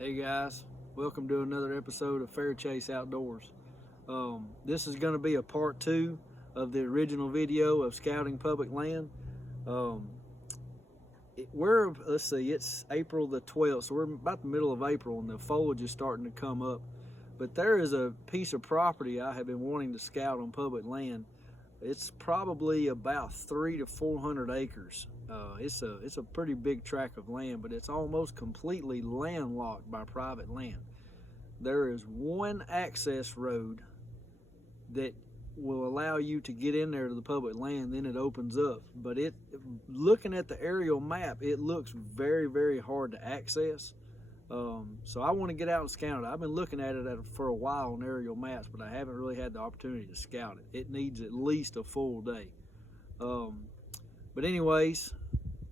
Hey guys, welcome to another episode of Fair Chase Outdoors. This is going to be a part 2 of the original video of scouting public land. Let's see, it's April the 12th, so we're about the middle of April and the foliage is starting to come up. But there is a piece of property I have been wanting to scout on public land. It's probably about 300 to 400 acres. It's a pretty big tract of land, but it's almost completely landlocked by private land. There is one access road that will allow you to get in there to the public land, then it opens up. But looking at the aerial map, it looks very, very hard to access. So I want to get out and scout it. I've been looking at it for a while on aerial maps, but I haven't really had the opportunity to scout it. It needs at least a full day. But anyways,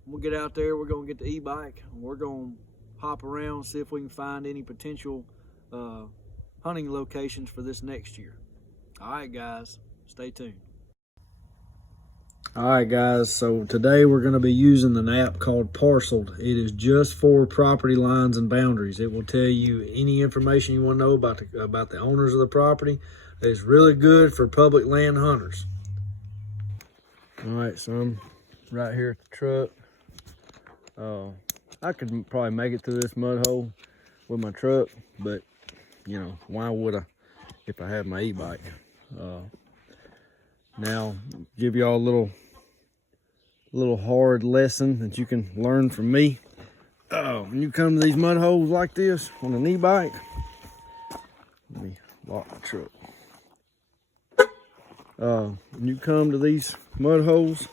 we'll get out there. We're going to get the e-bike. We're going to hop around, see if we can find any potential hunting locations for this next year. All right, guys, stay tuned. All right, guys, so today we're going to be using an app called Parceled. It is just for property lines and boundaries. It will tell you any information you want to know about the owners of the property. It's really good for public land hunters. All right, so I'm right here at the truck. I could probably make it through this mud hole with my truck, but you know, why would I if I have my e-bike? Now, give y'all a little hard lesson that you can learn from me. When you come to these mud holes like this on an e-bike, let me lock my truck. When you come to these mud holes,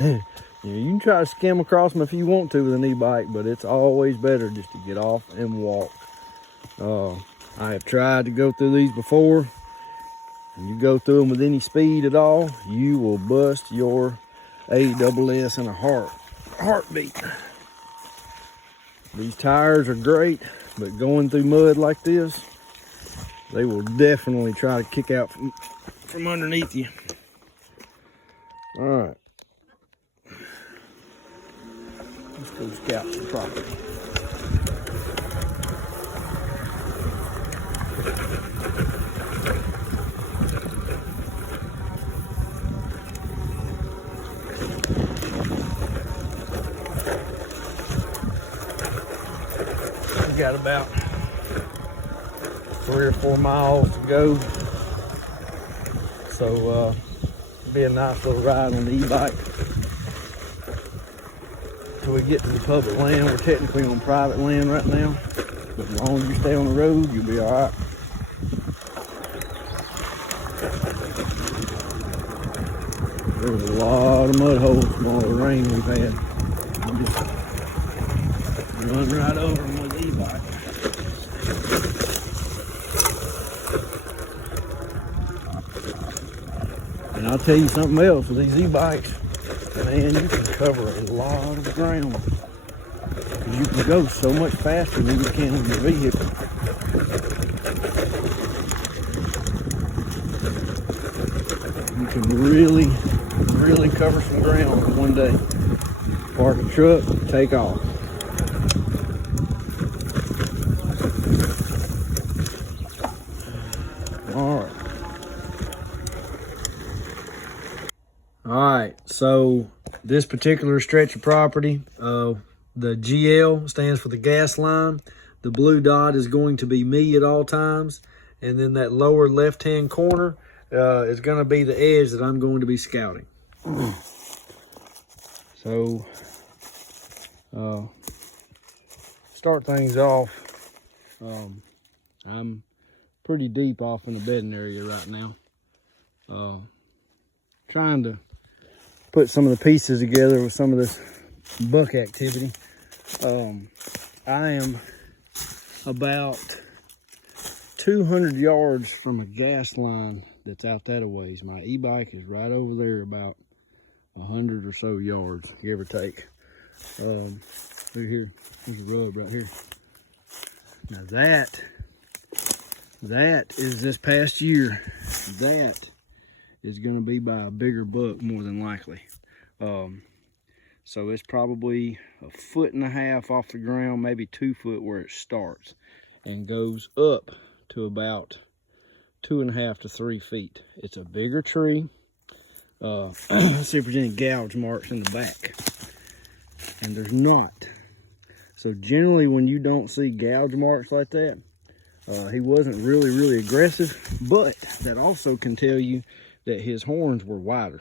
you can try to skim across them if you want to with an e-bike, but it's always better just to get off and walk. I have tried to go through these before. And you go through them with any speed at all, you will bust your ASS in a heartbeat. These tires are great, but going through mud like this, they will definitely try to kick out from underneath you. All right. Let's go scout some property. We've got about 3 or 4 miles to go. So it'll be a nice little ride on the e-bike. Till we get to the public land. We're technically on private land right now, but as long as you stay on the road, you'll be all right. There's a lot of mud holes from all the rain we've had. I'm just run right over them with the e-bike. And I'll tell you something else with these e-bikes. Man, you can cover a lot of ground. You can go so much faster than you can with your vehicle. You can really cover some ground in one day. Park a truck, take off. All right, so this particular stretch of property, the GL stands for the gas line. The blue dot is going to be me at all times. And then that lower left-hand corner is going to be the edge that I'm going to be scouting. So, start things off. I'm pretty deep off in the bedding area right now. Trying to put some of the pieces together with some of this buck activity. I am about 200 yards from a gas line that's out that a ways. My e-bike is right over there, about 100 or so yards, give or take. Right here, there's a rub right here. Now that is this past year. That is going to be by a bigger buck more than likely. So it's probably 1.5 feet off the ground, maybe 2 foot where it starts, and goes up to about 2.5 to 3 feet. It's a bigger tree. Let's see if there's any gouge marks in the back. And there's not. So generally when you don't see gouge marks like that, he wasn't really aggressive, but that also can tell you that his horns were wider.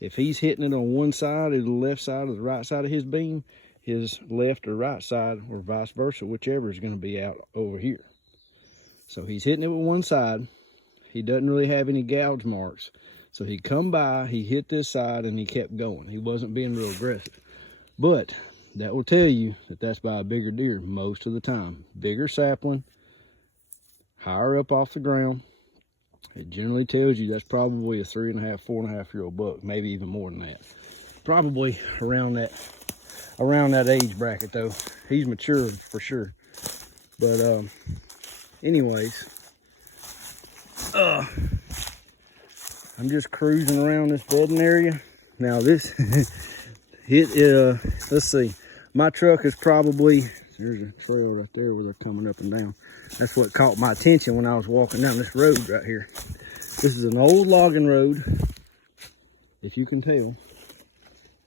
If he's hitting it on one side, or the left side or the right side of his beam, his left or right side, or vice versa, whichever is going to be out over here. So he's hitting it with one side. He doesn't really have any gouge marks. So he come by, he hit this side, and he kept going. He wasn't being real aggressive. But that will tell you that that's by a bigger deer most of the time. Bigger sapling, higher up off the ground. It generally tells you that's probably a 3.5, 4.5-year-old buck, maybe even more than that. Probably around that age bracket though. He's matured for sure. But anyways, I'm just cruising around this bedding area. Now this, let's see. My truck is probably, there's a trail right there where they're coming up and down. That's what caught my attention when I was walking down this road right here. This is an old logging road, if you can tell.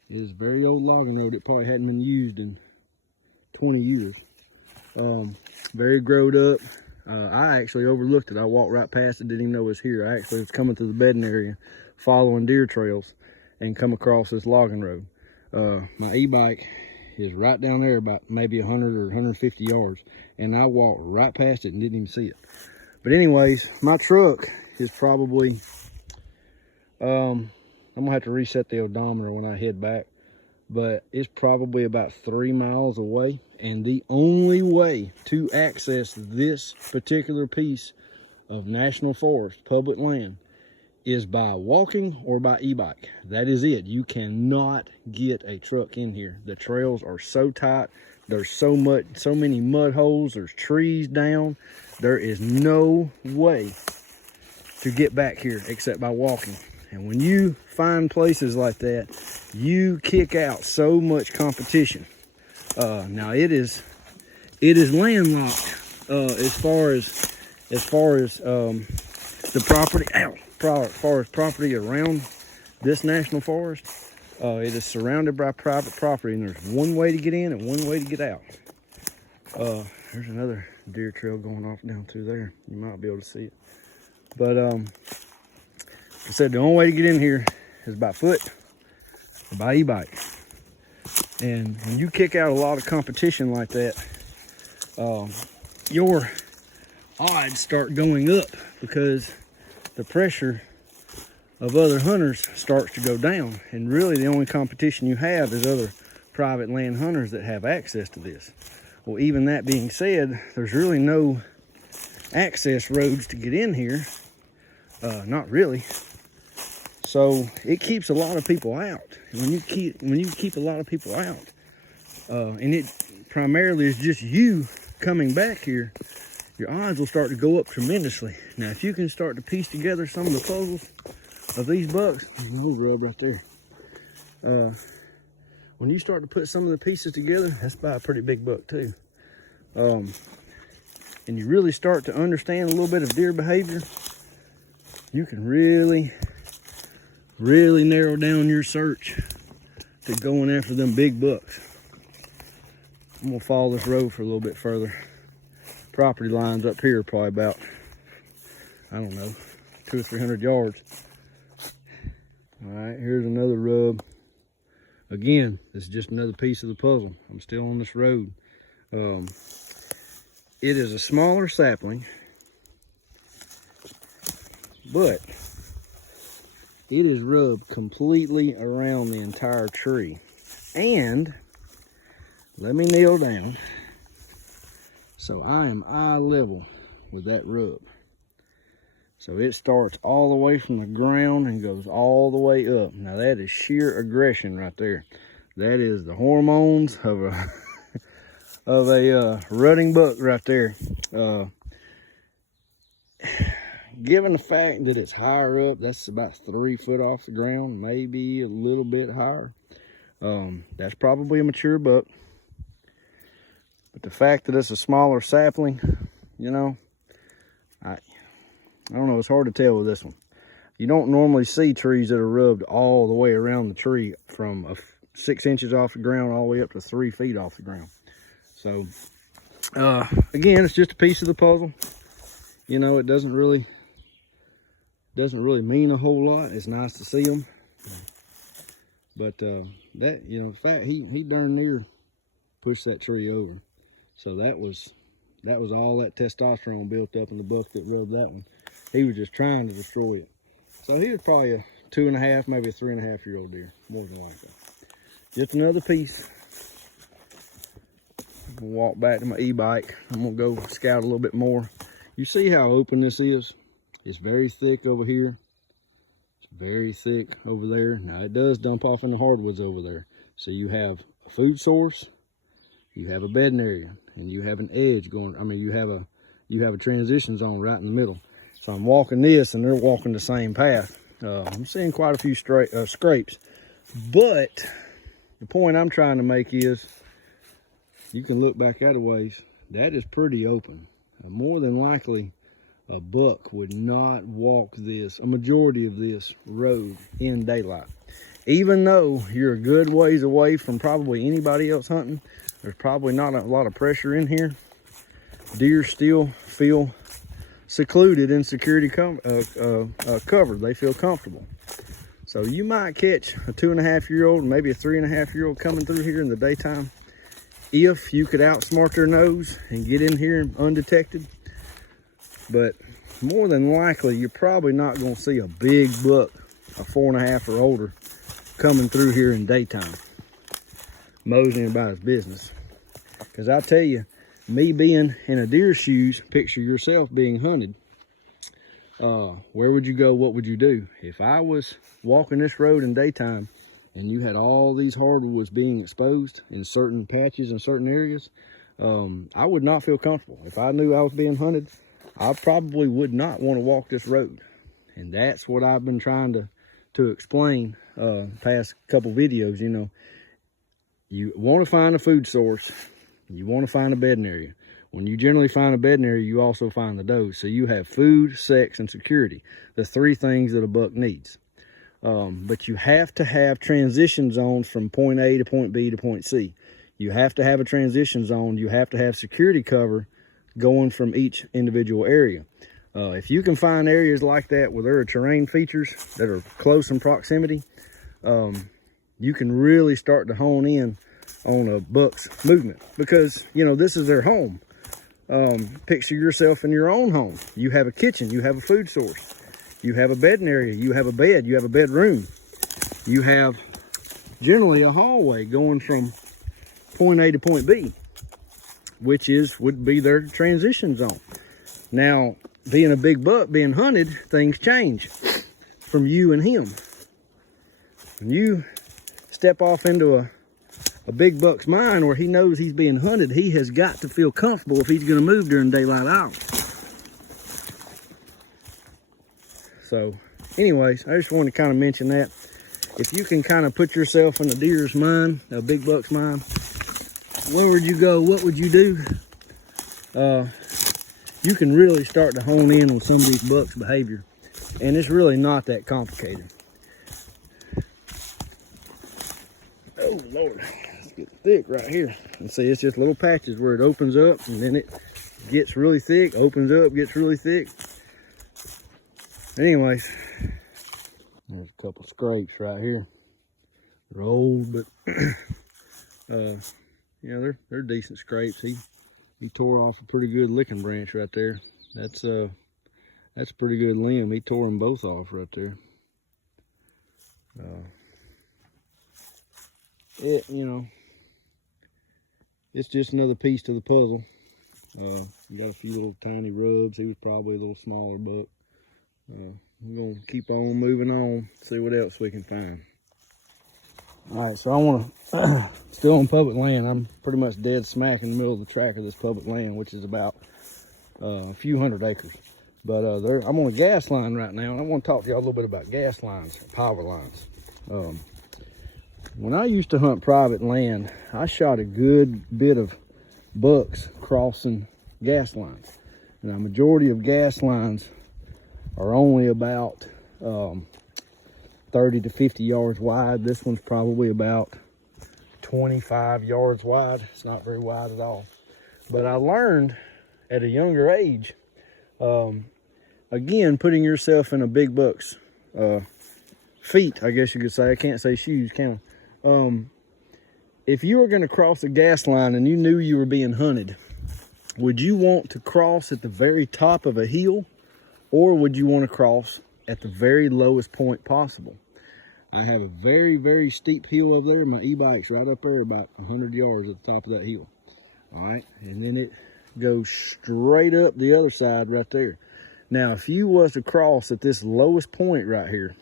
It is a very old logging road. It probably hadn't been used in 20 years. Very growed up. I actually overlooked it. I walked right past it, didn't even know it was here. I actually was coming through the bedding area, following deer trails, and come across this logging road. My e-bike is right down there about maybe 100 or 150 yards, and I walked right past it and didn't even see it. But anyways, my truck is probably, I'm gonna have to reset the odometer when I head back, but it's probably about 3 miles away, and the only way to access this particular piece of national forest, public land, is by walking or by e-bike. That is it. You cannot get a truck in here. The trails are so tight. There's so many mud holes. There's trees down. There is no way to get back here except by walking. And when you find places like that, you kick out so much competition. Now it is landlocked as far as the property. As far as property around this national forest, it is surrounded by private property, and there's one way to get in and one way to get out. There's another deer trail going off down through there. You might be able to see it. But like I said, the only way to get in here is by foot or by e-bike. And when you kick out a lot of competition like that, your odds start going up because the pressure of other hunters starts to go down. And really the only competition you have is other private land hunters that have access to this. Well, even that being said, there's really no access roads to get in here. Not really. So it keeps a lot of people out. And when you keep a lot of people out, and it primarily is just you coming back here, your odds will start to go up tremendously. Now, if you can start to piece together some of the puzzles of these bucks, there's an old rub right there. When you start to put some of the pieces together, that's about a pretty big buck too. And you really start to understand a little bit of deer behavior, you can really narrow down your search to going after them big bucks. I'm gonna follow this road for a little bit further. Property lines up here probably about, I don't know, 200 or 300 yards. All right, here's another rub. Again, this is just another piece of the puzzle. I'm still on this road. It is a smaller sapling, but it is rubbed completely around the entire tree. And let me kneel down so I am eye level with that rub. So it starts all the way from the ground and goes all the way up. Now that is sheer aggression right there. That is the hormones of a rutting buck right there. Given the fact that it's higher up, that's about 3 foot off the ground, maybe a little bit higher. That's probably a mature buck. But the fact that it's a smaller sapling, you know, I don't know, it's hard to tell with this one. You don't normally see trees that are rubbed all the way around the tree from 6 inches off the ground all the way up to 3 feet off the ground. So, again, it's just a piece of the puzzle. You know, it doesn't really mean a whole lot. It's nice to see them. But that, you know, the fact he darn near pushed that tree over. So that was all that testosterone built up in the buck that rubbed that one. He was just trying to destroy it. So he was probably a 2.5, maybe a 3.5-year-old deer, more than likely. Just another piece. I'm gonna walk back to my e-bike. I'm gonna go scout a little bit more. You see how open this is? It's very thick over here. It's very thick over there. Now it does dump off in the hardwoods over there. So you have a food source, you have a bedding area, and you have an edge going. I mean, you have a transition zone right in the middle. So I'm walking this, and they're walking the same path. I'm seeing quite a few scrapes, but the point I'm trying to make is, you can look back that a ways. That is pretty open. More than likely, a buck would not walk this, a majority of this road in daylight. Even though you're a good ways away from probably anybody else hunting, there's probably not a lot of pressure in here. Deer still feel secluded and security covered. They feel comfortable. So you might catch a 2.5-year-old, maybe a 3.5-year-old coming through here in the daytime, if you could outsmart their nose and get in here undetected. But more than likely, you're probably not going to see a big buck, a 4.5 or older, coming through here in daytime, moseying about his business. Because I tell you, me being in a deer's shoes, picture yourself being hunted. Where would you go? What would you do? If I was walking this road in daytime and you had all these hardwoods being exposed in certain patches and certain areas, I would not feel comfortable. If I knew I was being hunted, I probably would not want to walk this road. And that's what I've been trying to explain past couple videos. You know, you want to find a food source, you want to find a bedding area. When you generally find a bedding area, you also find the does. So you have food, sex, and security, the 3 things that a buck needs. But you have to have transition zones from point A to point B to point C. You have to have a transition zone. You have to have security cover going from each individual area. If you can find areas like that where there are terrain features that are close in proximity, you can really start to hone in on a buck's movement, because, you know, this is their home. Picture yourself in your own home. You have a kitchen, you have a food source, you have a bedding area, you have a bed, you have a bedroom, you have generally a hallway going from point A to point B, which would be their transition zone. Now, being a big buck, being hunted, things change from you and him. When you step off into a big buck's mind where he knows he's being hunted, he has got to feel comfortable if he's going to move during daylight hours. So, anyways, I just wanted to kind of mention that. If you can kind of put yourself in a deer's mind, a big buck's mind, where would you go? What would you do? You can really start to hone in on some of these bucks' behavior. And it's really not that complicated. Oh, Lord. It's getting thick right here. And see, it's just little patches where it opens up and then it gets really thick, opens up, gets really thick. Anyways, there's a couple scrapes right here. They're old, but yeah, they're decent scrapes. He tore off a pretty good licking branch right there. That's a pretty good limb. He tore them both off right there. You know, it's just another piece to the puzzle. You got a few little tiny rubs. He was probably a little smaller buck. We're gonna keep on moving on, see what else we can find. All right, so I want to, still on public land. I'm pretty much dead smack in the middle of the track of this public land, which is about a few hundred acres. But I'm on a gas line right now, and I want to talk to y'all a little bit about gas lines, power lines. When I used to hunt private land, I shot a good bit of bucks crossing gas lines. Now, majority of gas lines are only about 30 to 50 yards wide. This one's probably about 25 yards wide. It's not very wide at all. But I learned at a younger age, again, putting yourself in a big buck's feet, I guess you could say. I can't say shoes, can I? If you were going to cross a gas line and you knew you were being hunted, would you want to cross at the very top of a hill, or would you want to cross at the very lowest point possible? I have a very, very steep hill over there. My e-bike's right up there about 100 yards at the top of that hill. All right, and then it goes straight up the other side right there. Now, if you was to cross at this lowest point right here,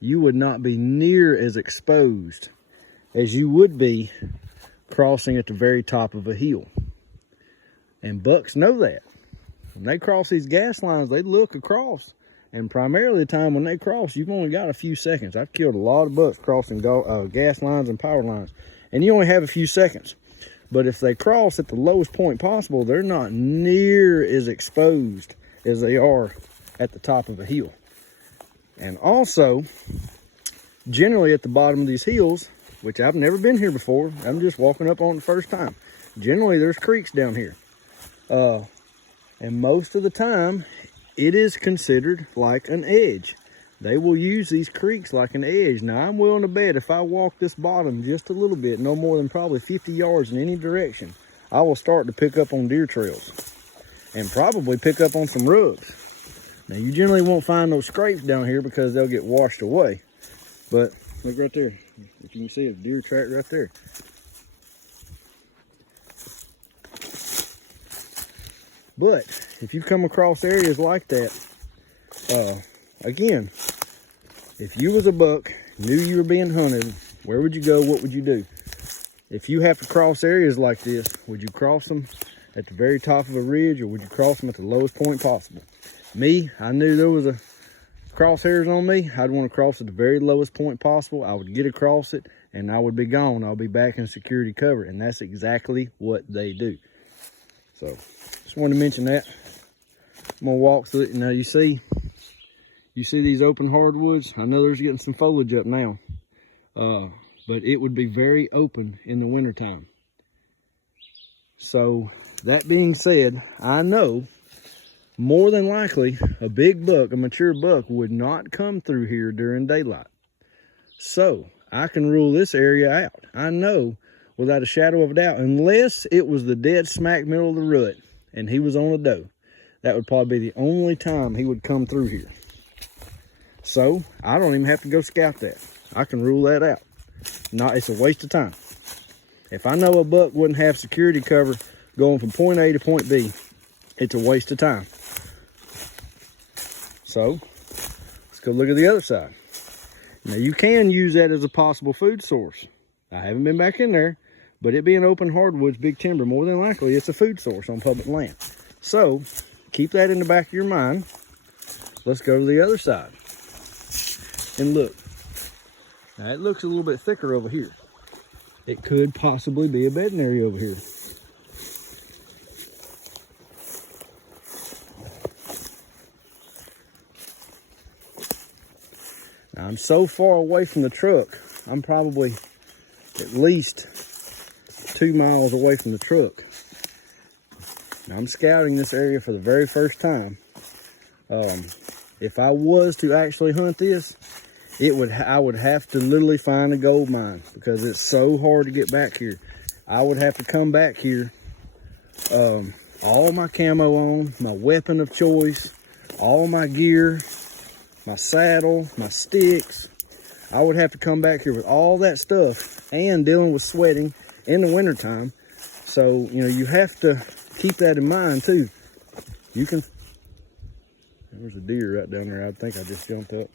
you would not be near as exposed as you would be crossing at the very top of a hill. And bucks know that. When they cross these gas lines, they look across. And primarily the time when they cross, you've only got a few seconds. I've killed a lot of bucks crossing gas lines and power lines. And you only have a few seconds. But if they cross at the lowest point possible, they're not near as exposed as they are at the top of a hill. And also, generally at the bottom of these hills, which I've never been here before, I'm just walking up on the first time. Generally, there's creeks down here. And most of the time, it is considered like an edge. They will use these creeks like an edge. Now, I'm willing to bet if I walk this bottom just a little bit, no more than probably 50 yards in any direction, I will start to pick up on deer trails and probably pick up on some rugs. Now, you generally won't find those scrapes down here because they'll get washed away. But look right there. If you can see a deer track right there. But if you come across areas like that, again, if you was a buck, knew you were being hunted, where would you go? What would you do? If you have to cross areas like this, would you cross them at the very top of a ridge, or would you cross them at the lowest point possible? Me, I knew there was a crosshairs on me. I'd want to cross at the very lowest point possible. I would get across it and I would be gone. I'll be back in security cover, and that's exactly what they do. So just wanted to mention that. I'm gonna walk through it. Now you see these open hardwoods. I know there's getting some foliage up now, but it would be very open in the wintertime. So that being said, I know more than likely a big buck, a mature buck, would not come through here during daylight. So I can rule this area out. I know without a shadow of a doubt, unless it was the dead smack middle of the rut and he was on a doe, that would probably be the only time he would come through here. So I don't even have to go scout that. I can rule that out. It's a waste of time. If I know a buck wouldn't have security cover going from point A to point B, it's a waste of time. So let's go look at the other side. Now you can use that as a possible food source. I haven't been back in there, but it being open hardwoods, big timber, more than likely it's a food source on public land. So keep that in the back of your mind. Let's go to the other side and look. Now it looks a little bit thicker over here. It could possibly be a bedding area over here. Now, I'm so far away from the truck, I'm probably at least 2 miles away from the truck. Now, I'm scouting this area for the very first time. If I was to actually hunt this, I would have to literally find a gold mine because it's so hard to get back here. I would have to come back here, all my camo on, my weapon of choice, all my gear, my saddle, my sticks. I would have to come back here with all that stuff and dealing with sweating in the wintertime. So, you have to keep that in mind too. There's a deer right down there. I think I just jumped up.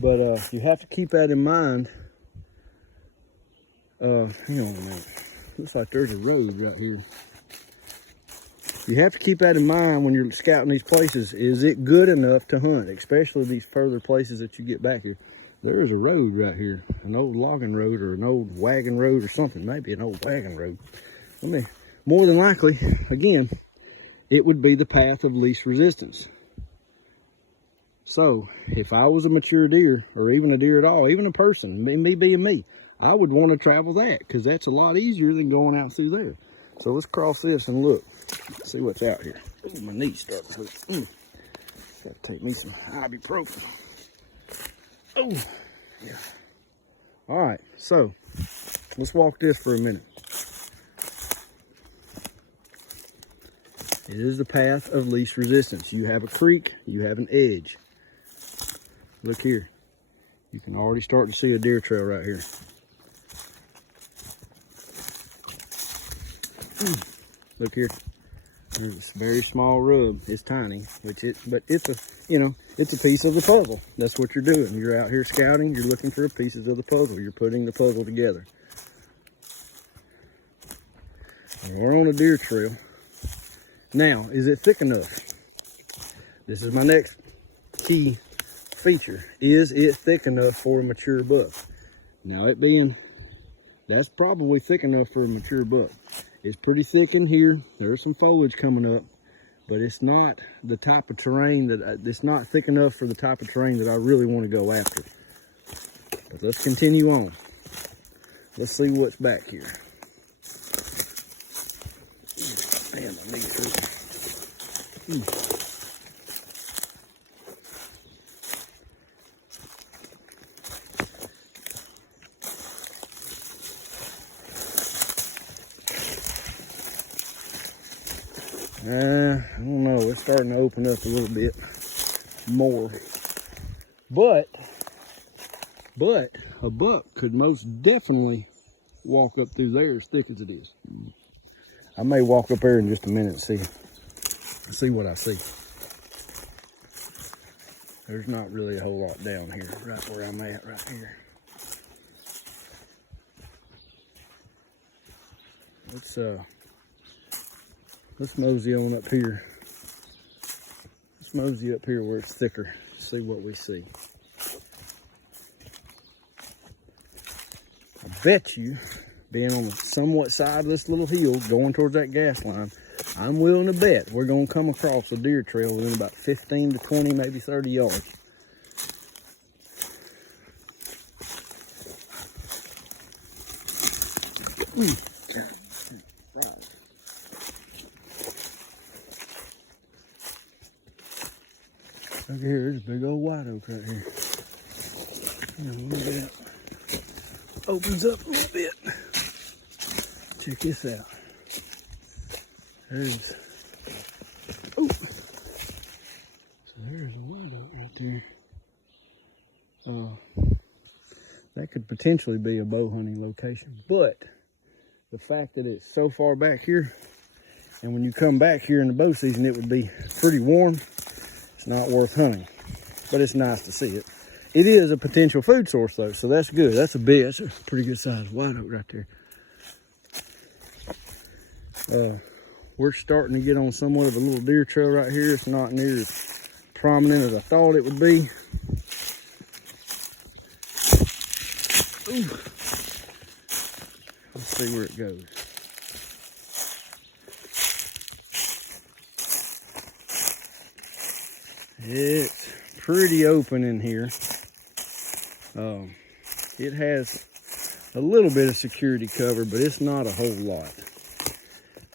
But you have to keep that in mind. Hang on a minute. Looks like there's a road right here. You have to keep that in mind when you're scouting these places. Is it good enough to hunt, especially these further places that you get back here? there is a road right here, an old logging road or an old wagon road or something, maybe an old wagon road. More than likely, again, it would be the path of least resistance. So if I was a mature deer, or even a deer at all, even a person, me being me, I would want to travel that because that's a lot easier than going out through there. So let's cross this and look, see what's out here. Ooh, my knee's starting to hurt. Gotta take me some ibuprofen. Oh, yeah. All right, so let's walk this for a minute. It is the path of least resistance. You have a creek, you have an edge. Look here. You can already start to see a deer trail right here. Look here. There's this very small rub. It's tiny, but it's a, it's a piece of the puzzle. That's what you're doing. You're out here scouting. You're looking for pieces of the puzzle. You're putting the puzzle together. We're on a deer trail. Now, is it thick enough? This is my next key feature. Is it thick enough for a mature buck? Now, that's probably thick enough for a mature buck. It's pretty thick in here. There's some foliage coming up, but it's not the type of terrain it's not thick enough for the type of terrain that I really want to go after. But let's continue on. Let's see what's back here. Man, my knees hurt. I don't know, it's starting to open up a little bit more. But a buck could most definitely walk up through there as thick as it is. I may walk up there in just a minute and see what I see. There's not really a whole lot down here, right where I'm at right here. Let's mosey on up here. Let's mosey up here where it's thicker. See what we see. I bet you, being on the somewhat side of this little hill going towards that gas line, I'm willing to bet we're going to come across a deer trail within about 15 to 20, maybe 30 yards. Look here, there's a big old white oak right here. Look at that. Opens up a little bit. Check this out. There's a white oak right there. That could potentially be a bow hunting location, but the fact that it's so far back here, and when you come back here in the bow season, it would be pretty warm. It's not worth hunting, but it's nice to see it. It is a potential food source though, so that's good. That's a pretty good size white oak right there. We're starting to get on somewhat of a little deer trail right here. It's not near as prominent as I thought it would be. Ooh. Let's see where it goes. It's pretty open in here. It has a little bit of security cover, but it's not a whole lot.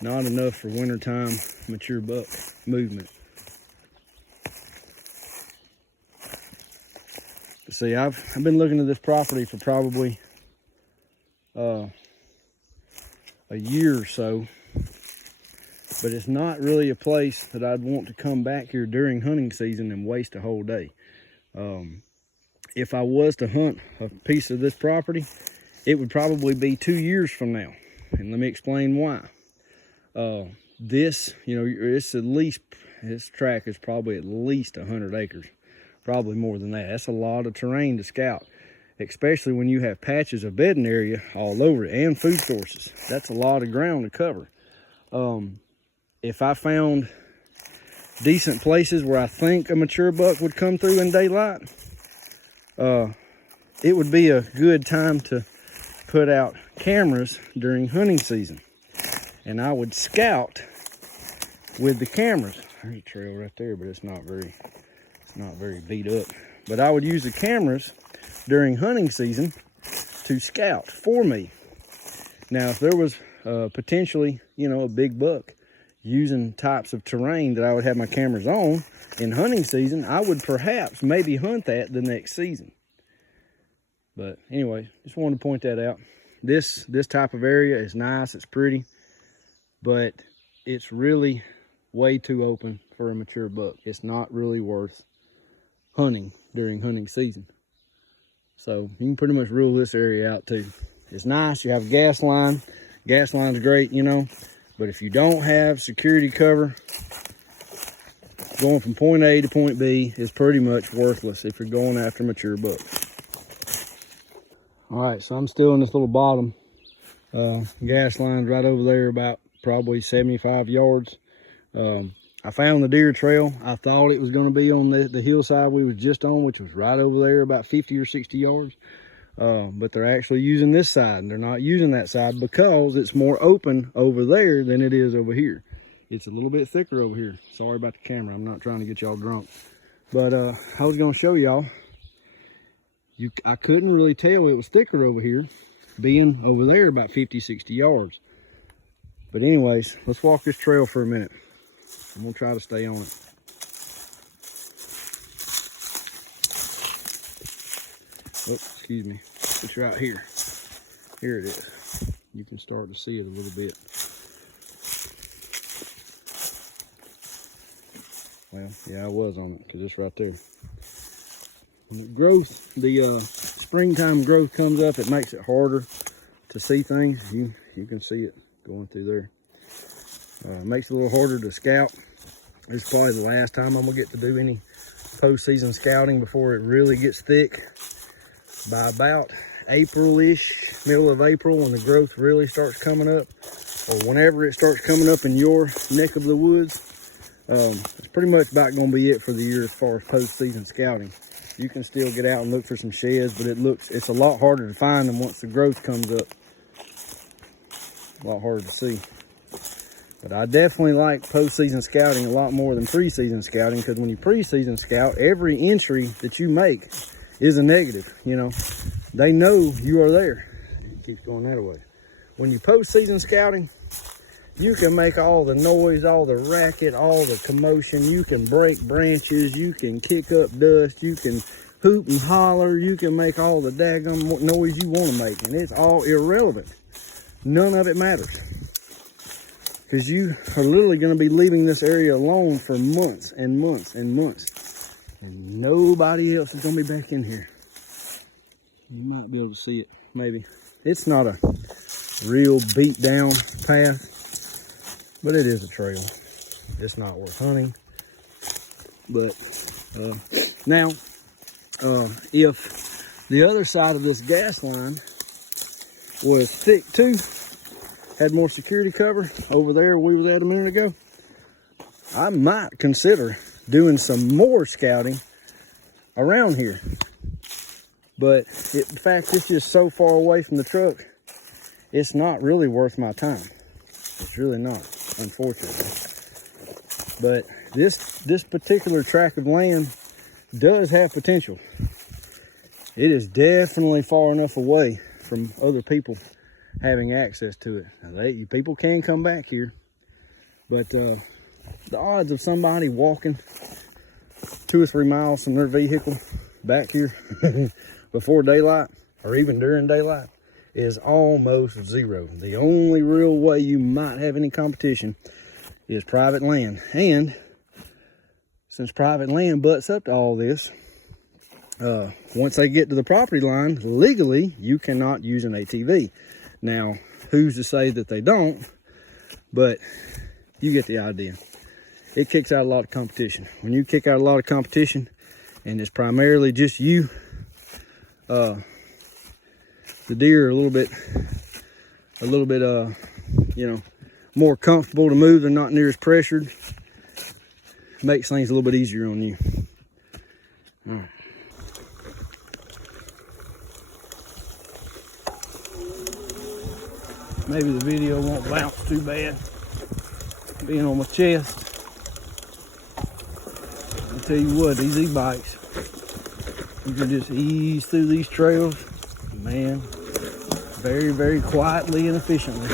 Not enough for wintertime mature buck movement. But see, I've been looking at this property for probably a year or so, but it's not really a place that I'd want to come back here during hunting season and waste a whole day. If I was to hunt a piece of this property, it would probably be 2 years from now, and let me explain why. This track is probably at least 100 acres, probably more than that. That's a lot of terrain to scout, especially when you have patches of bedding area all over it and food sources. That's a lot of ground to cover. If I found decent places where I think a mature buck would come through in daylight, it would be a good time to put out cameras during hunting season. And I would scout with the cameras. There's a trail right there, but it's not very beat up. But I would use the cameras during hunting season to scout for me. Now, if there was potentially, you know, a big buck using types of terrain that I would have my cameras on in hunting season, I would perhaps maybe hunt that the next season. But anyway, just wanted to point that out. This type of area is nice, it's pretty, but it's really way too open for a mature buck. It's not really worth hunting during hunting season. So you can pretty much rule this area out too. It's nice, you have a gas line. Gas line's great, you know, but if you don't have security cover, going from point A to point B is pretty much worthless if you're going after mature bucks. All right, so I'm still in this little bottom. Gas line's right over there, about probably 75 yards. I found the deer trail. I thought it was going to be on the hillside we was just on, which was right over there, about 50 or 60 yards. But they're actually using this side, and they're not using that side because it's more open over there than it is over here. It's a little bit thicker over here. Sorry about the camera. I'm not trying to get y'all drunk. But I was going to show y'all. I couldn't really tell it was thicker over here, being over there about 50, 60 yards. But anyways, let's walk this trail for a minute. I'm going to try to stay on it. Oh, excuse me. It's right here. Here it is. You can start to see it a little bit. Well, yeah, I was on it because it's right there. When the growth, the springtime growth comes up, it makes it harder to see things. You can see it going through there. It makes it a little harder to scout. This is probably the last time I'm gonna get to do any postseason scouting before it really gets thick. By about April-ish, middle of April, when the growth really starts coming up, or whenever it starts coming up in your neck of the woods, it's pretty much about gonna be it for the year as far as postseason scouting. You can still get out and look for some sheds, but it's a lot harder to find them once the growth comes up. A lot harder to see. But I definitely like postseason scouting a lot more than preseason scouting, because when you preseason scout, every entry that you make is a negative, you know. They know you are there. It keeps going that way. When you postseason scouting, you can make all the noise, all the racket, all the commotion. You can break branches. You can kick up dust. You can hoot and holler. You can make all the daggum noise you want to make. And it's all irrelevant. None of it matters. Because you are literally going to be leaving this area alone for months and months and months. And nobody else is going to be back in here. You might be able to see it, maybe. It's not a real beat down path, but it is a trail. It's not worth hunting. But now, if the other side of this gas line was thick too, had more security cover over there we was at a minute ago, I might consider doing some more scouting around here. But in fact, it's just so far away from the truck, it's not really worth my time. It's really not, unfortunately. But this particular tract of land does have potential. It is definitely far enough away from other people having access to it. Now, people can come back here, but the odds of somebody walking 2 or 3 miles from their vehicle back here before daylight, or even during daylight, is almost zero. The only real way you might have any competition is private land. And since private land butts up to all this, once they get to the property line, legally, you cannot use an ATV. Now, who's to say that they don't? But you get the idea. It kicks out a lot of competition. When you kick out a lot of competition, and it's primarily just you, the deer are a little bit, you know, more comfortable to move. They're not near as pressured. Makes things a little bit easier on you. All right. maybe the video won't bounce too bad being on my chest. I tell you what, these e-bikes, you can just ease through these trails, man, very, very quietly and efficiently.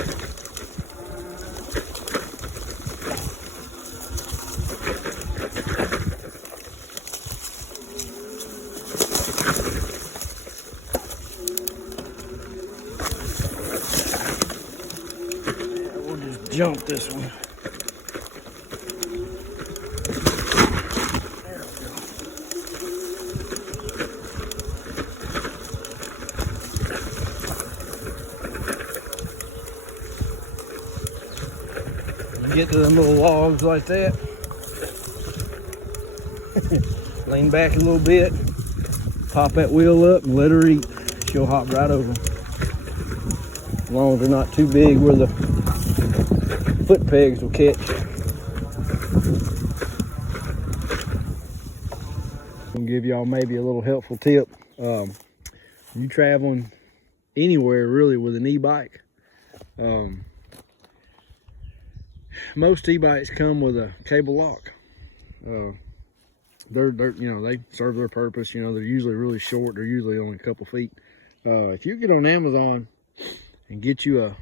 We'll just jump this one. Get to them little logs like that. Lean back a little bit, pop that wheel up and let her eat. She'll hop right over them. As long as they're not too big where the foot pegs will catch. I'm gonna give y'all maybe a little helpful tip. You traveling anywhere really with an e-bike, most e-bikes come with a cable lock. They're you know, they serve their purpose. You know, they're usually really short. They're usually only a couple feet. If you get on Amazon and get you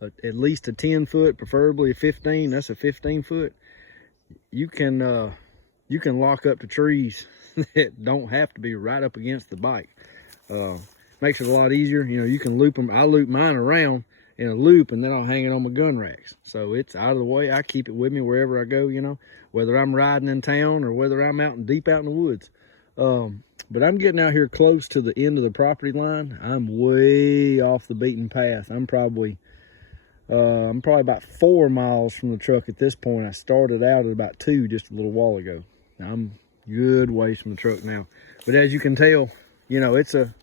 at least a 10 foot, preferably a 15, that's a 15 foot, you can lock up to trees that don't have to be right up against the bike. Makes it a lot easier. You know, you can loop them. I loop mine around in a loop, and then I'll hang it on my gun racks, so it's out of the way. I keep it with me wherever I go, you know, whether I'm riding in town or whether I'm deep out in the woods. But I'm getting out here close to the end of the property line. I'm way off the beaten path. I'm probably about 4 miles from the truck at this point. I started out at about 2 just a little while ago. Now, I'm good ways from the truck now, but as you can tell, you know, it's a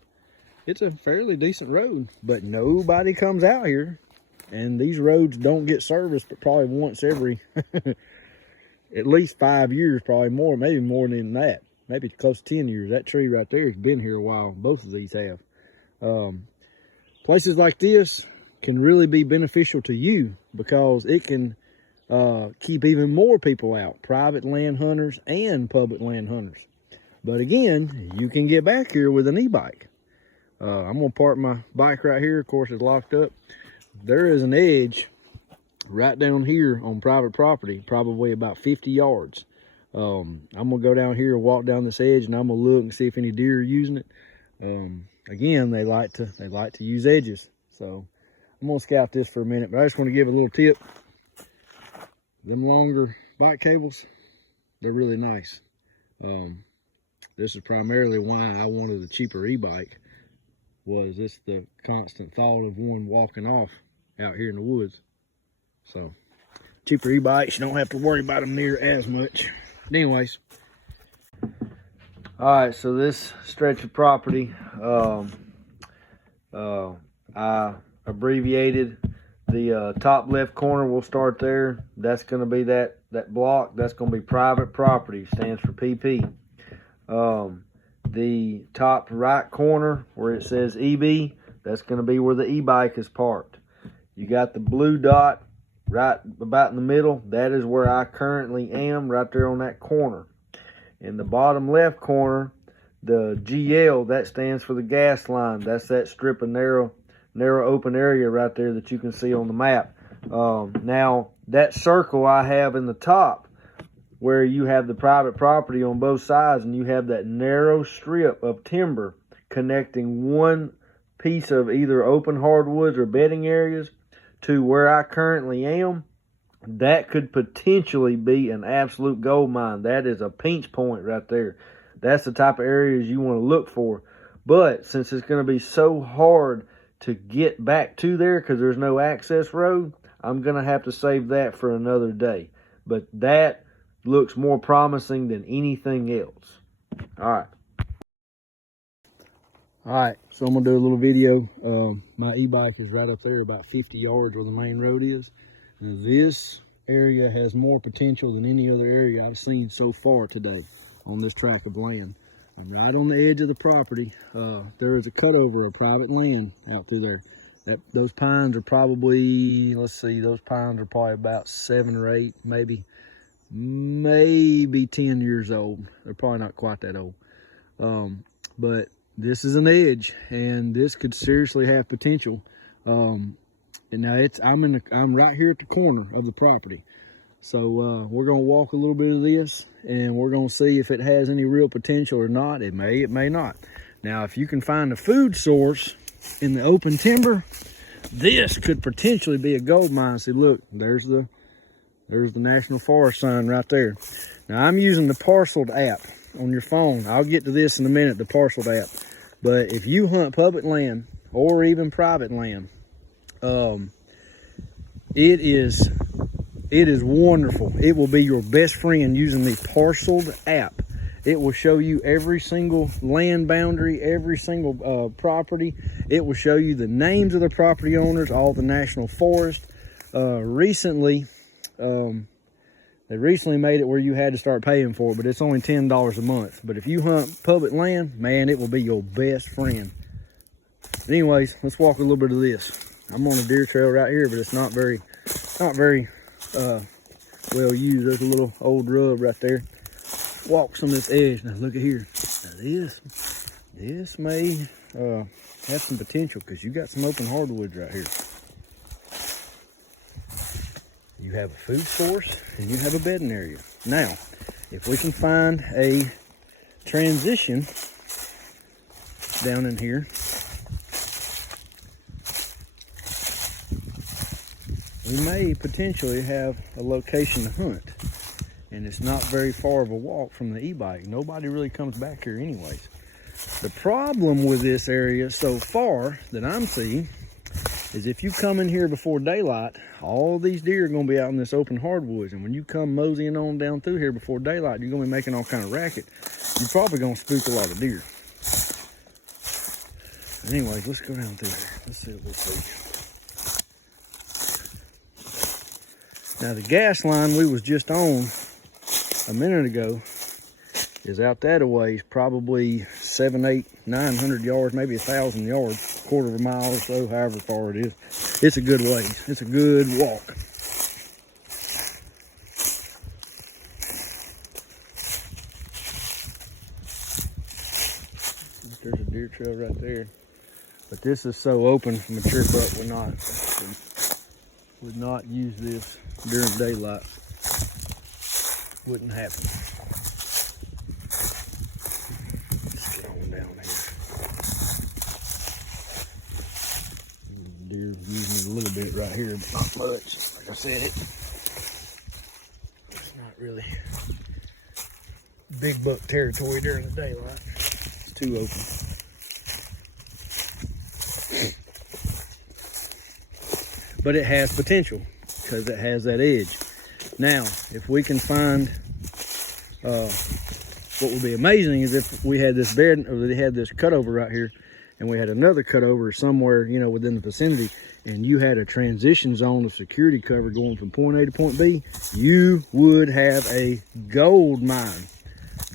fairly decent road, but nobody comes out here, and these roads don't get serviced but probably once every at least 5 years, probably more, maybe more than that, maybe close to 10 years. That tree right there has been here a while. Both of these have. Places like this can really be beneficial to you because it can keep even more people out, private land hunters and public land hunters. But again, you can get back here with an e-bike. I'm gonna park my bike right here. Of course, it's locked up. There is an edge right down here on private property, probably about 50 yards. I'm gonna go down here and walk down this edge, and I'm gonna look and see if any deer are using it. Again, they like to use edges, so I'm gonna scout this for a minute. But I just want to give a little tip. Them longer bike cables, they're really nice. This is primarily why I wanted a cheaper e-bike. Was this the constant thought of one walking off out here in the woods. So cheaper e-bikes, you don't have to worry about them near as much. But anyways, all right, so this stretch of property, I abbreviated the top left corner. We'll start there. That's going to be that block. That's going to be private property, stands for PP. The top right corner where it says EB, that's going to be where the e-bike is parked. You got the blue dot right about in the middle. That is where I currently am, right there on that corner. In the bottom left corner, the GL, that stands for the gas line. That's that strip of narrow open area right there that you can see on the map. Now, that circle I have in the top, where you have the private property on both sides, and you have that narrow strip of timber connecting one piece of either open hardwoods or bedding areas to where I currently am, that could potentially be an absolute gold mine. That is a pinch point right there. That's the type of areas you want to look for. But since it's going to be so hard to get back to there because there's no access road, I'm going to have to save that for another day. But that looks more promising than anything else. All right, so I'm gonna do a little video. My e-bike is right up there about 50 yards where the main road is. And this area has more potential than any other area I've seen so far today on this tract of land. And right on the edge of the property, there is a cutover of private land out through there. Those pines are probably, let's see, those pines are probably about 7 or 8, maybe 10 years old. They're probably not quite that old. But this is an edge, and this could seriously have potential. And now I'm right here at the corner of the property. So we're gonna walk a little bit of this, and we're gonna see if it has any real potential or not. It may not. Now, if you can find a food source in the open timber, this could potentially be a gold mine. See, look, there's the National Forest sign right there. Now, I'm using the Parceled app on your phone. I'll get to this in a minute, the Parceled app. But if you hunt public land or even private land, it is wonderful. It will be your best friend using the Parceled app. It will show you every single land boundary, every single property. It will show you the names of the property owners, all the national forest. Recently, they recently made it where you had to start paying for it, but it's only $10 a month. But if you hunt public land, man, it will be your best friend. Anyways, let's walk a little bit of this. I'm on a deer trail right here, but it's not very well used. There's a little old rub right there. Walk some of this edge. Now look at here. Now this may have some potential, because you got some open hardwoods right here. You have a food source and you have a bedding area. Now, if we can find a transition down in here, we may potentially have a location to hunt. And it's not very far of a walk from the e-bike. Nobody really comes back here anyways. The problem with this area so far that I'm seeing is if you come in here before daylight, all these deer are going to be out in this open hardwoods. And when you come moseying on down through here before daylight, you're going to be making all kind of racket. You're probably going to spook a lot of deer. Anyways, let's go down through here. Let's see what we see. Now, the gas line we was just on a minute ago is out that a ways, probably 700, 800, 900 yards, maybe 1,000 yards, quarter of a mile or so, however far it is. It's a good ways. It's a good walk. There's a deer trail right there. But this is so open, a mature buck would not use this during daylight. Wouldn't happen. Let's get on down here. Deer using it a little bit right here, but not much. Like I said, it's not really big buck territory during the daylight. It's too open. But it has potential because it has that edge. Now, if we can find, what would be amazing is if we had this bed, or they had this cutover right here, and we had another cutover somewhere, you know, within the vicinity, and you had a transition zone of security cover going from point A to point B, you would have a gold mine.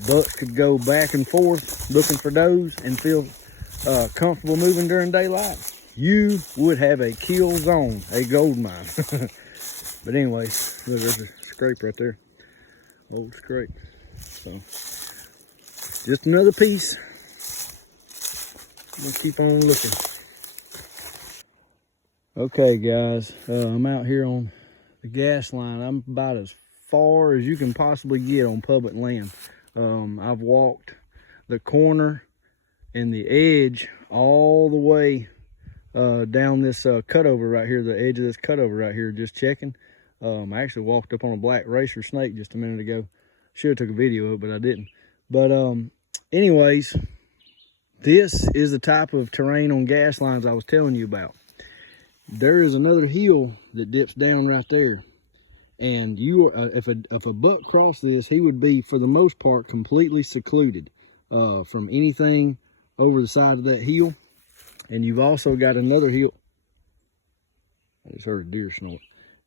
Bucks could go back and forth looking for does and feel comfortable moving during daylight. You would have a kill zone, a gold mine. But anyways, look, there's a scrape right there. Old scrape. So, just another piece. I'm gonna keep on looking. Okay, guys, I'm out here on the gas line. I'm about as far as you can possibly get on public land. I've walked the corner and the edge all the way down this cutover right here, the edge of this cutover right here, just checking. I actually walked up on a black racer snake just a minute ago. Should have took a video of it, but I didn't. But anyways, this is the type of terrain on gas lines I was telling you about. There is another hill that dips down right there, and you if a buck crossed this, he would be for the most part completely secluded from anything over the side of that hill. And you've also got another hill. I just heard a deer snort.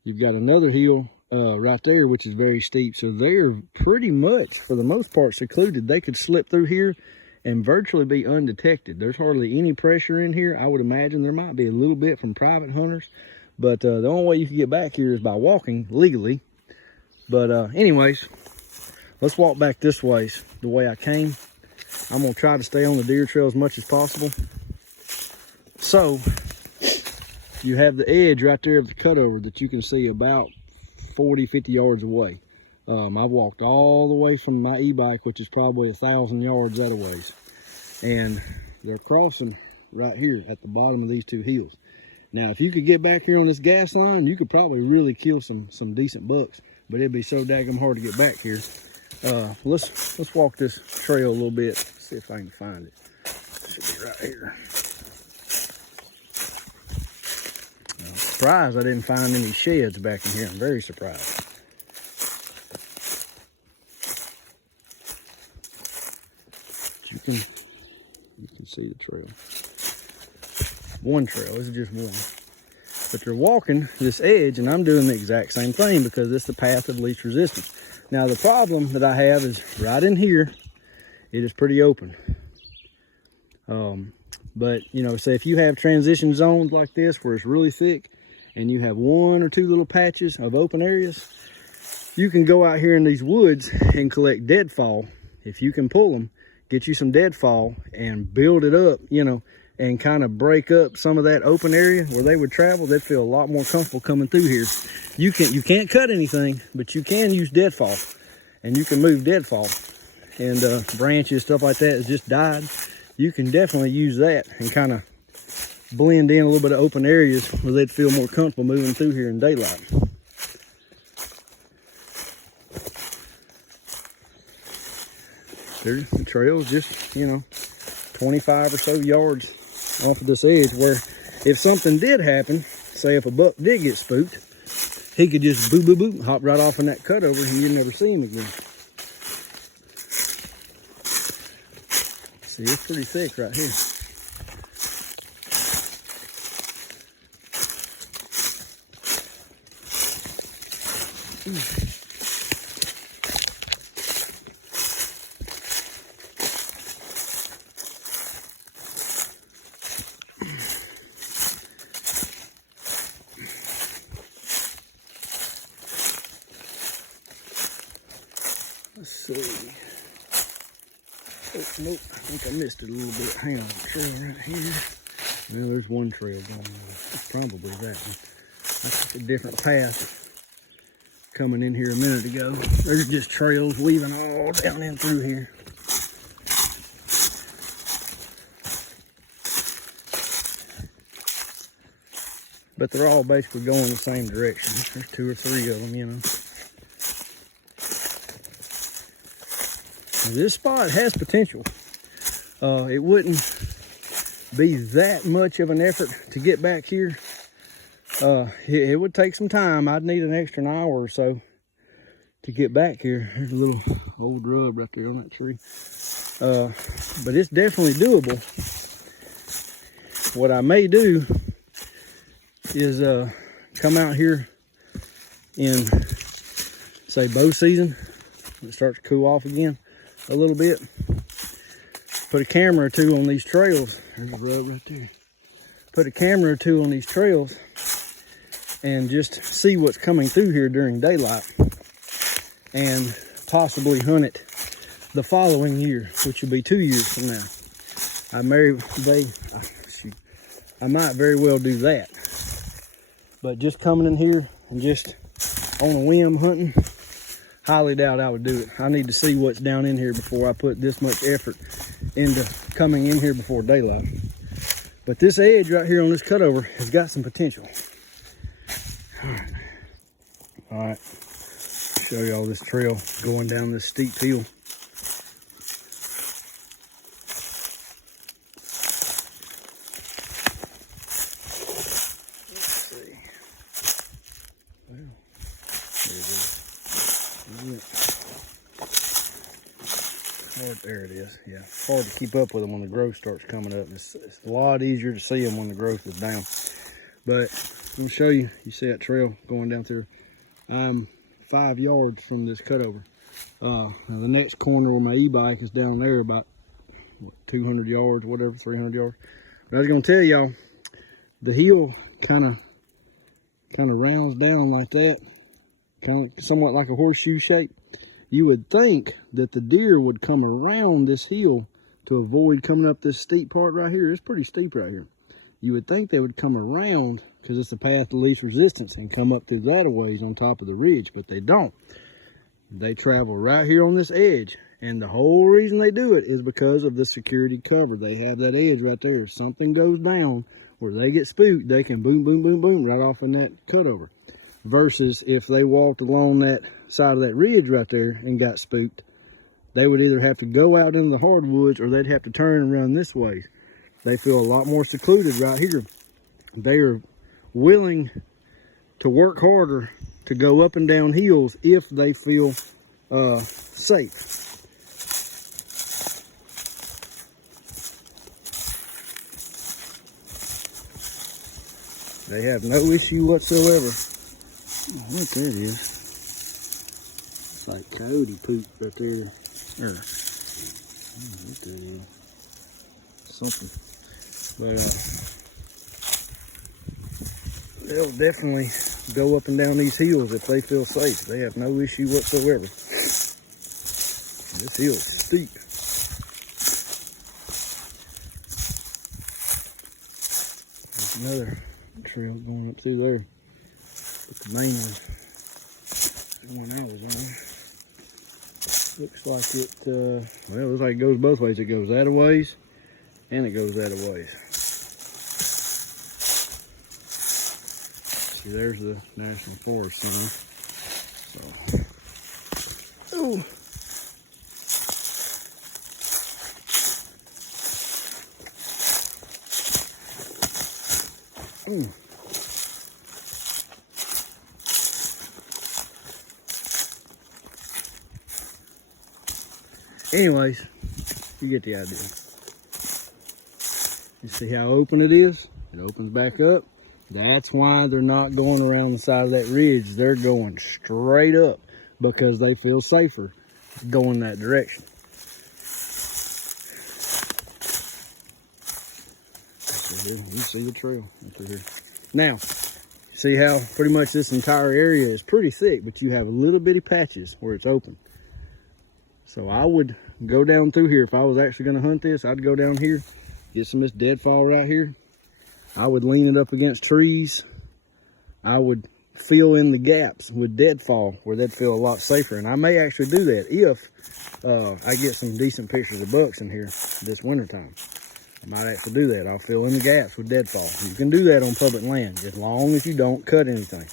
You've got another hill right there, which is very steep. So they're pretty much, for the most part, secluded. They could slip through here and virtually be undetected. There's hardly any pressure in here. I would imagine there might be a little bit from private hunters, but the only way you can get back here is by walking legally. But anyways, let's walk back this way, the way I came. I'm gonna try to stay on the deer trail as much as possible. So you have the edge right there of the cutover that you can see about 40, 50 yards away. I've walked all the way from my e-bike, which is probably 1,000 yards that a ways. And they're crossing right here at the bottom of these two hills. Now, if you could get back here on this gas line, you could probably really kill some decent bucks, but it'd be so daggum hard to get back here. Let's walk this trail a little bit, see if I can find it. Should be right here. I'm surprised I didn't find any sheds back in here. I'm very surprised. You can see the trail. One trail, this is just one. But they're walking this edge, and I'm doing the exact same thing because it's the path of least resistance. Now the problem that I have is right in here, it is pretty open. But you know, say if you have transition zones like this where it's really thick and you have one or two little patches of open areas, you can go out here in these woods and collect deadfall. If you can pull them, get you some deadfall and build it up, you know, and kind of break up some of that open area where they would travel. They'd feel a lot more comfortable coming through here. You can't cut anything, but you can use deadfall, and you can move deadfall and branches, stuff like that has just died. You can definitely use that and kind of blend in a little bit of open areas where they'd feel more comfortable moving through here in daylight. There's the trail's just, you know, 25 or so yards off of this edge, where if something did happen, say if a buck did get spooked, he could just boop, boop, boop, hop right off in that cutover and you'd never see him again. See, it's pretty thick right here. Let's see. Oh, nope, I think I missed it a little bit. Hang on, trail right here. Well, there's one trail going on. It's probably that one. That's a different path coming in here a minute ago. There's just trails weaving all down in through here. But they're all basically going the same direction. There's two or three of them, you know. This spot has potential. It wouldn't be that much of an effort to get back here. It would take some time. I'd need an extra hour or so to get back here. There's a little old rub right there on that tree. But it's definitely doable. What I may do is come out here in, say, bow season, when it starts to cool off again a little bit. Put a camera or two on these trails. There's a rub right there. Put a camera or two on these trails and just see what's coming through here during daylight, and possibly hunt it the following year, which will be 2 years from now. I might very well do that. But just coming in here and just on a whim hunting, highly doubt I would do it. I need to see what's down in here before I put this much effort into coming in here before daylight. But this edge right here on this cutover has got some potential. All right. Show y'all this trail going down this steep hill. There it is. Yeah, it's hard to keep up with them when the growth starts coming up. It's a lot easier to see them when the growth is down. But let me show you. You see that trail going down through. I'm 5 yards from this cutover. Now the next corner where my e-bike is down there about what, 200 yards, whatever, 300 yards. But I was gonna tell y'all, the hill kind of rounds down like that, kind of somewhat like a horseshoe shape. You would think that the deer would come around this hill to avoid coming up this steep part right here. It's pretty steep right here. You would think they would come around because it's the path of least resistance and come up through that a ways on top of the ridge, but they don't. They travel right here on this edge, and the whole reason they do it is because of the security cover. They have that edge right there. If something goes down where they get spooked, they can boom, boom, boom, boom right off in that cutover. Versus if they walked along that side of that ridge right there and got spooked, they would either have to go out into the hardwoods or they'd have to turn around this way. They feel a lot more secluded right here. They are willing to work harder to go up and down hills if they feel safe. They have no issue whatsoever. Oh, look, there it is. It's like coyote poop right there. Look, there it is. Something. But they'll definitely go up and down these hills if they feel safe. They have no issue whatsoever. This hill is steep. There's another trail going up through there. But the main one I was on, looks like it, well, it looks like it goes both ways. It goes that a ways, and it goes that a ways. See, there's the National Forest sign. So, oh. Anyways, you get the idea. You see how open it is? It opens back up. That's why they're not going around the side of that ridge. They're going straight up because they feel safer going that direction. You see the trail up through here. Now, see how pretty much this entire area is pretty thick, but you have little bitty patches where it's open. So I would go down through here. If I was actually going to hunt this, I'd go down here, get some of this deadfall right here. I would lean it up against trees. I would fill in the gaps with deadfall where they'd feel a lot safer. And I may actually do that if I get some decent pictures of bucks in here this wintertime. I might actually do that. I'll fill in the gaps with deadfall. You can do that on public land as long as you don't cut anything.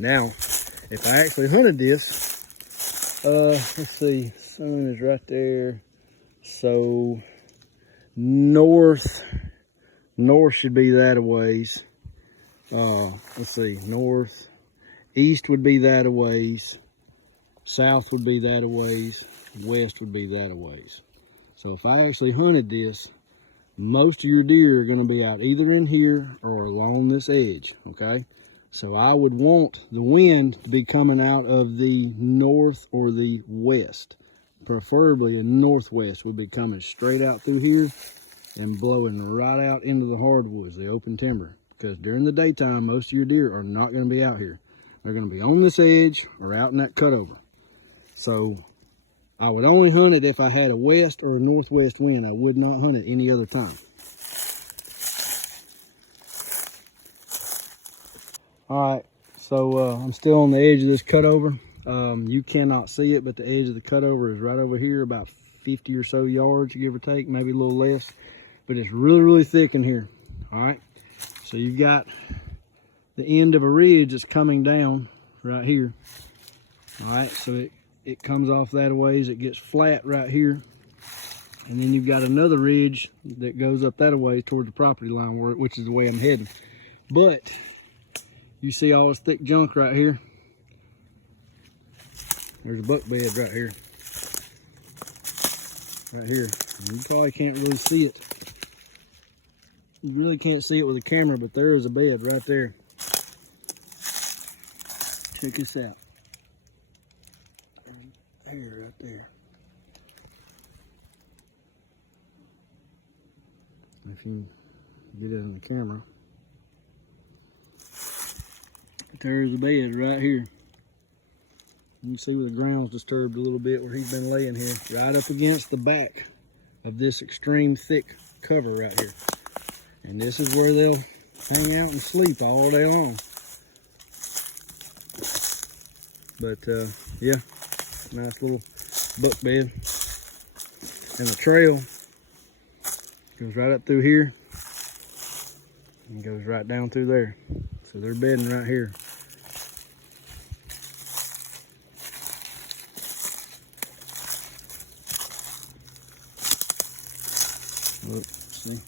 Now, if I actually hunted this, let's see, sun is right there. So north should be that a ways. Let's see, north, east would be that a ways. South would be that a ways. West would be that a ways. So if I actually hunted this, most of your deer are going to be out either in here or along this edge, okay? So I would want the wind to be coming out of the north or the west. Preferably a northwest would be coming straight out through here and blowing right out into the hardwoods, the open timber. Because during the daytime, most of your deer are not going to be out here. They're going to be on this edge or out in that cutover. So I would only hunt it if I had a west or a northwest wind. I would not hunt it any other time. All right, so I'm still on the edge of this cutover. You cannot see it, but the edge of the cutover is right over here, about 50 or so yards, give or take, maybe a little less. But it's really, really thick in here. All right, so you've got the end of a ridge that's coming down right here. All right, so it comes off that a ways, it gets flat right here. And then you've got another ridge that goes up that a ways toward the property line, which is the way I'm heading. But you see all this thick junk right here? There's a buck bed right here. Right here. And you probably can't really see it. You really can't see it with a camera, but there is a bed right there. Check this out. Here, right there. If you get it in the camera. There's the bed right here. You can see where the ground's disturbed a little bit where he's been laying here, right up against the back of this extreme thick cover right here. And this is where they'll hang out and sleep all day long. But yeah, nice little buck bed. And the trail goes right up through here and goes right down through there. So they're bedding right here. Look, see?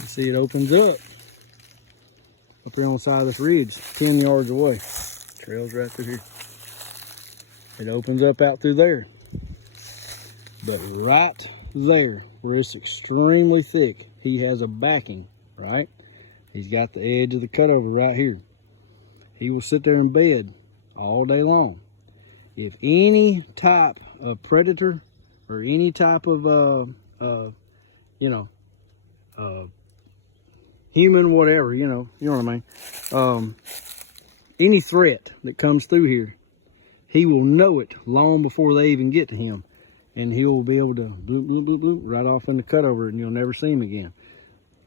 You see it opens up here on the side of this ridge, 10 yards away. Trail's right through here. It opens up out through there. But right there, where it's extremely thick, he has a backing, right? He's got the edge of the cutover right here. He will sit there in bed all day long. If any type of predator or any type of, human, whatever, you know what I mean? Any threat that comes through here, he will know it long before they even get to him. And he will be able to bloop, bloop, bloop, bloop, right off in the cutover, and you'll never see him again.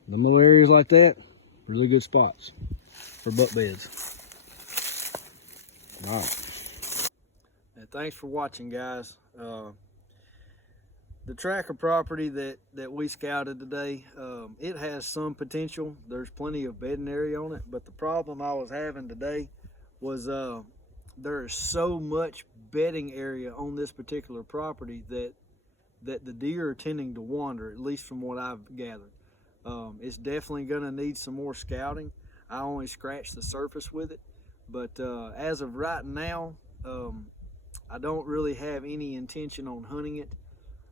The little areas like that, really good spots for buck beds. All right. And thanks for watching, guys. The tracker property that we scouted today, it has some potential. There's plenty of bedding area on it, but the problem I was having today was there is so much bedding area on this particular property that the deer are tending to wander, at least from what I've gathered. It's definitely going to need some more scouting. I only scratched the surface with it, but as of right now, I don't really have any intention on hunting it.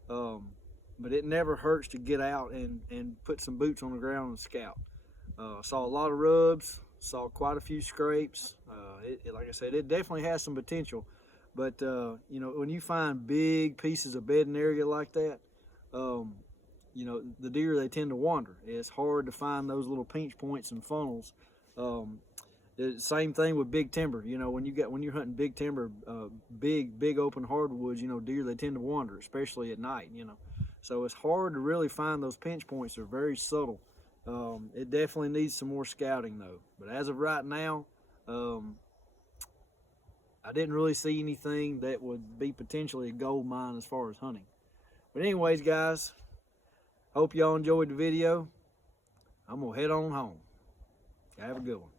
But it never hurts to get out and put some boots on the ground and scout. Saw a lot of rubs, saw quite a few scrapes. Like I said, it definitely has some potential. But you know, when you find big pieces of bedding area like that, you know, the deer, they tend to wander. It's hard to find those little pinch points and funnels. Same thing with big timber. You know, when you're hunting big timber, big open hardwoods, you know, deer, they tend to wander, especially at night. You know, so it's hard to really find those pinch points. They're very subtle. It definitely needs some more scouting though. But as of right now, I didn't really see anything that would be potentially a gold mine as far as hunting. But anyways, guys, hope y'all enjoyed the video. I'm gonna head on home. Have a good one.